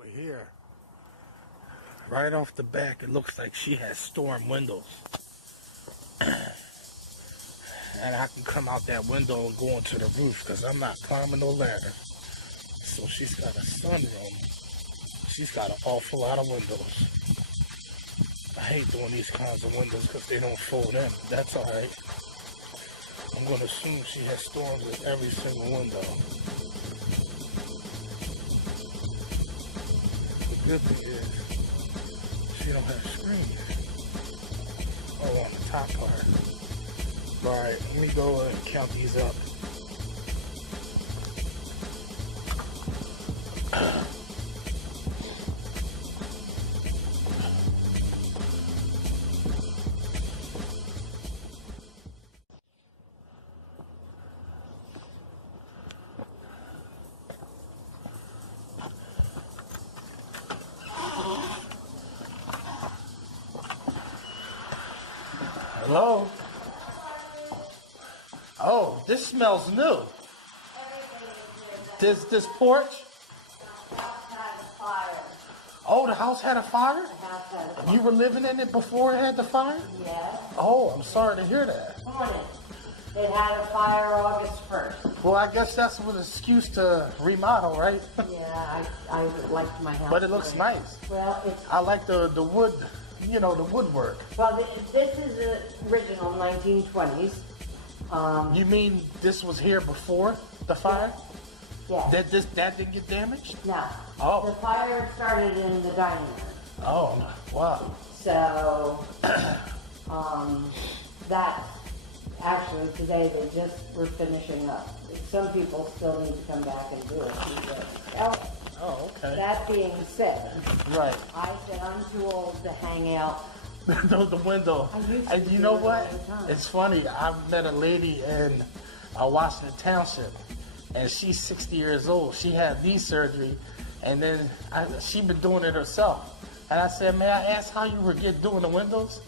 Over here, right off the back, it looks like she has storm windows. And I can come out that window and go into the roof because I'm not climbing no ladder. So she's got a sunroom. She's got an awful lot of windows. I hate doing these kinds of windows because they don't fold in. That's alright. I'm going to assume she has storms in every single window. The good thing is she don't have screens. Oh, on the top part. Alright, let me go and count these up. Hello? Oh, this smells new. This porch? Oh, the house had a fire? You were living in it before it had the fire? Yes. Oh, I'm sorry to hear that. It had a fire August 1st. Well, I guess that's an excuse to remodel, right? Yeah, I liked my house. But it looks nice. Well, I like the wood, you know, the woodwork. Well, this is the original 1920s. You mean this was here before the fire? Yeah. That didn't get damaged? No. Oh. The fire started in the dining room. Oh, wow. So, that actually today they just were finishing up. Some people still need to come back and do it. Oh, okay. That being said, Right. I said I'm too old to hang out. The window. And you know what? It's funny. I met a lady in Washington Township, and she's 60 years old. She had knee surgery, and then she been doing it herself. And I said, may I ask how you were doing the windows?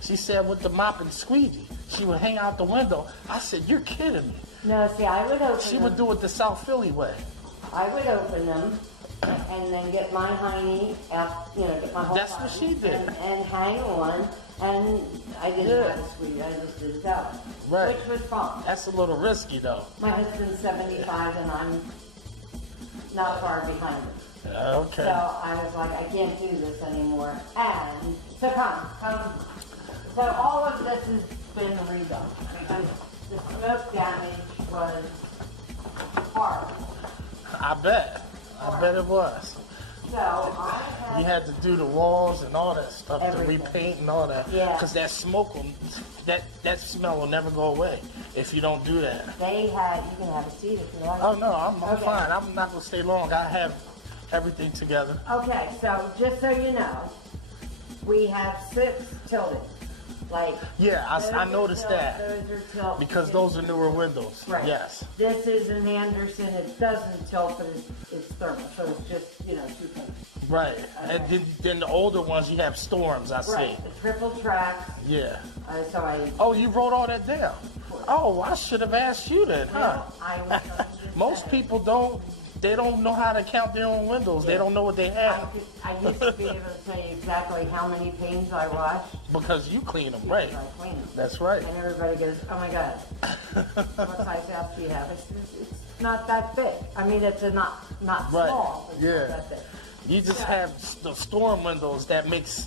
She said, with the mop and squeegee. She would hang out the window. I said, you're kidding me. No, see, I would open She them. would do it the South Philly way. I would open them and then get my hiney out, get my whole That's what she did. And hang on. And I didn't have a squeeze, I just did that. Right. Which was fun. That's a little risky, though. My husband's 75 and I'm not far behind him. Okay. So I was like, I can't do this anymore. And so come. So all of this has been redone because the smoke damage was horrible. I bet it was. So I had... You had to do the walls and all that stuff, Everything. to repaint and all that. Yeah. Because that smoke, that smell will never go away if you don't do that. You can have a seat if you like. Oh no, I'm Okay. fine. I'm not gonna stay long. I have everything together. Okay, so just so you know, we have 6 tilted. Yeah, I noticed that. Those are tilted. Because those are newer windows. Right. Yes. This is an Anderson. It doesn't tilt, but it's thermal, so it's just 2 things. Right. And then the older ones, you have storms, I see. Right. The triple tracks. Yeah. So you wrote all that down? Oh, I should have asked you then, huh? I was going to just Most say. people don't. They don't know how to count their own windows. They don't know what they have. I used to be able to tell you exactly how many panes I washed. Because you clean them, right? I clean them. That's right. And everybody goes, oh my God, what size house do you have? It's not that big. I mean, it's not Right. small, but it's Yeah. not that big. You just have the storm windows that makes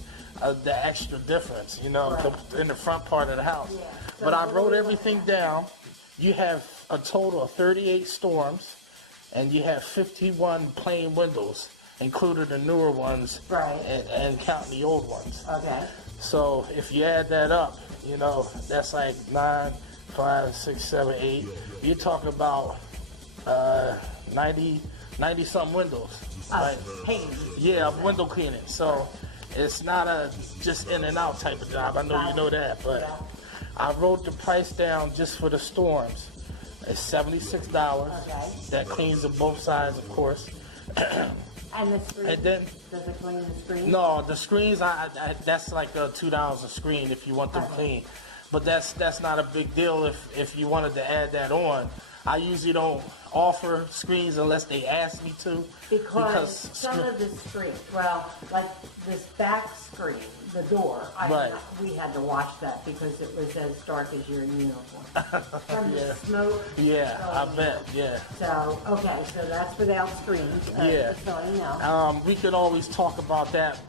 the extra difference, in the front part of the house. Yeah. So But I what wrote do we everything down. You have a total of 38 storms, and you have 51 plain windows, including the newer ones, Right. and counting the old ones. Okay. So if you add that up, that's like 9, 5, 6, 7, 8. You're talking about 90 something windows. Right? Panes. Yeah, window cleaning. So it's not a just in and out type of job. I know you know that, but I wrote the price down just for the storms. It's $76. Okay. That cleans of both sides, of course. And the screen? And then, Does it clean the screen? no, the screens, that's like $2 a screen if you want them clean. But that's not a big deal if you wanted to add that on. I usually don't offer screens unless they ask me to. Because some of the screens, well, like this back screen, the door, we had to watch that because it was as dark as your uniform. From the smoke. Yeah, I bet, yeah. So, okay, so that's without screens. Yeah. So you know. We could always talk about that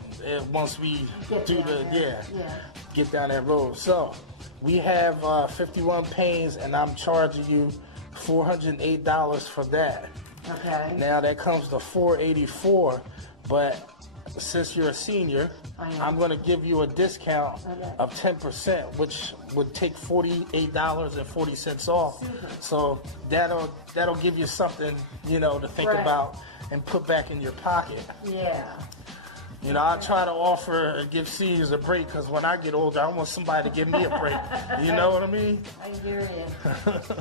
once we get down that road. So, we have 51 panes, and I'm charging you $408 for that. Okay. Now that comes to $484, but since you're a senior, I'm going to give you a discount of 10%, which would take $48.40 off. Super. So that'll give you something, to think about and put back in your pocket. Yeah. I try to give seniors a break because when I get older, I want somebody to give me a break. You know what I mean? I hear you.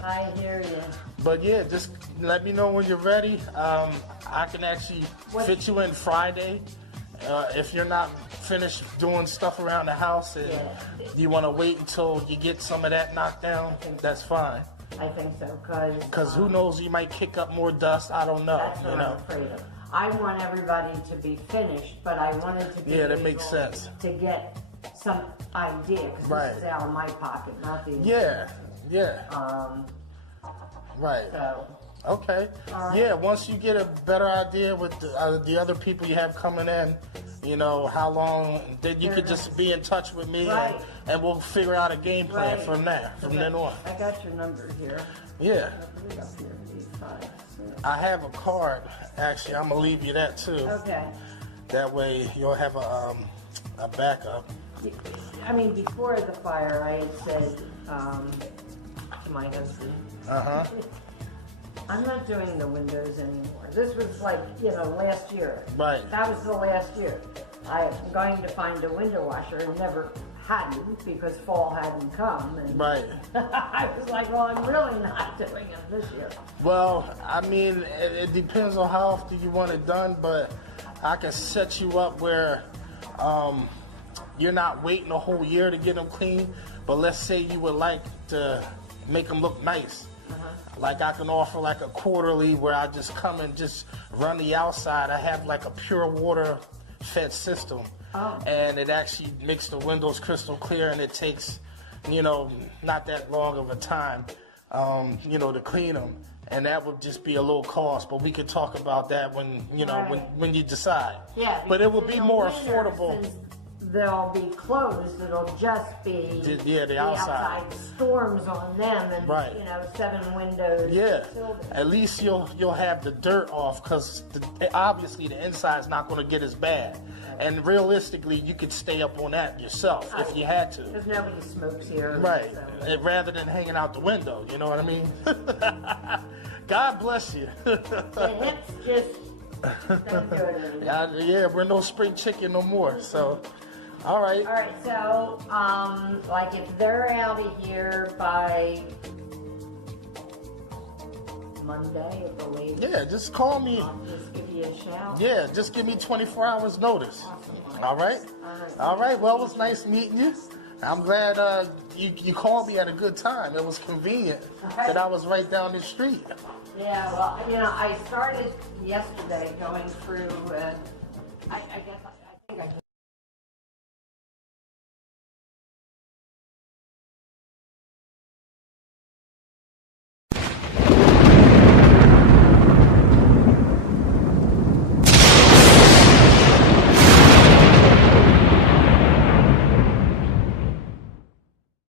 I hear you. But yeah, just let me know when you're ready. I can actually fit you in Friday. If you're not finished doing stuff around the house and you want to wait until you get some of that knocked down, that's fine. I think so, because who knows, you might kick up more dust. I don't know. That's what I'm afraid of. I want everybody to be finished, but I wanted to be that makes sense. To get some idea, because this is out of my pocket, not the Right. So. Okay. Yeah, once you get a better idea with the other people you have coming in, how long, then you could just be in touch with me and we'll figure out a game plan from then on. I got your number here. Yeah. I have a card, actually. I'm going to leave you that too. Okay. That way you'll have a backup. I mean, before the fire, I had said to my husband, I'm not doing the windows anymore. This was like, last year. Right. That was the last year. I'm going to find a window washer and never hadn't because fall hadn't come. And I was like, well, I'm really not doing it this year. Well, I mean, it depends on how often you want it done, but I can set you up where you're not waiting a whole year to get them clean, but let's say you would like to make them look nice. Like I can offer like a quarterly where I just come and just run the outside. I have like a pure water fed system. And it actually makes the windows crystal clear, and it takes, not that long of a time, to clean them. And that would just be a low cost, but we could talk about that when, when you decide. Yeah. But it will be more affordable. They'll be closed. It'll just be the outside storms on them, and 7 windows. Yeah, at least you'll have the dirt off because obviously the inside's not going to get as bad. And realistically, you could stay up on that yourself if you had to. Because nobody smokes here. Right. So. Rather than hanging out the window, you know what I mean? God bless you. The hips just don't do it anymore. Yeah, we're no spring chicken no more. So, all right. All right. So, like if they're out of here by Monday at the latest. Yeah, just call me. I'll just give you a shout. Yeah, just give me 24 hours notice. Awesome. All right? All right. Well, it was nice meeting you. I'm glad you called me at a good time. It was convenient that I was right down the street. Yeah, well, I started yesterday going through, I guess, I think I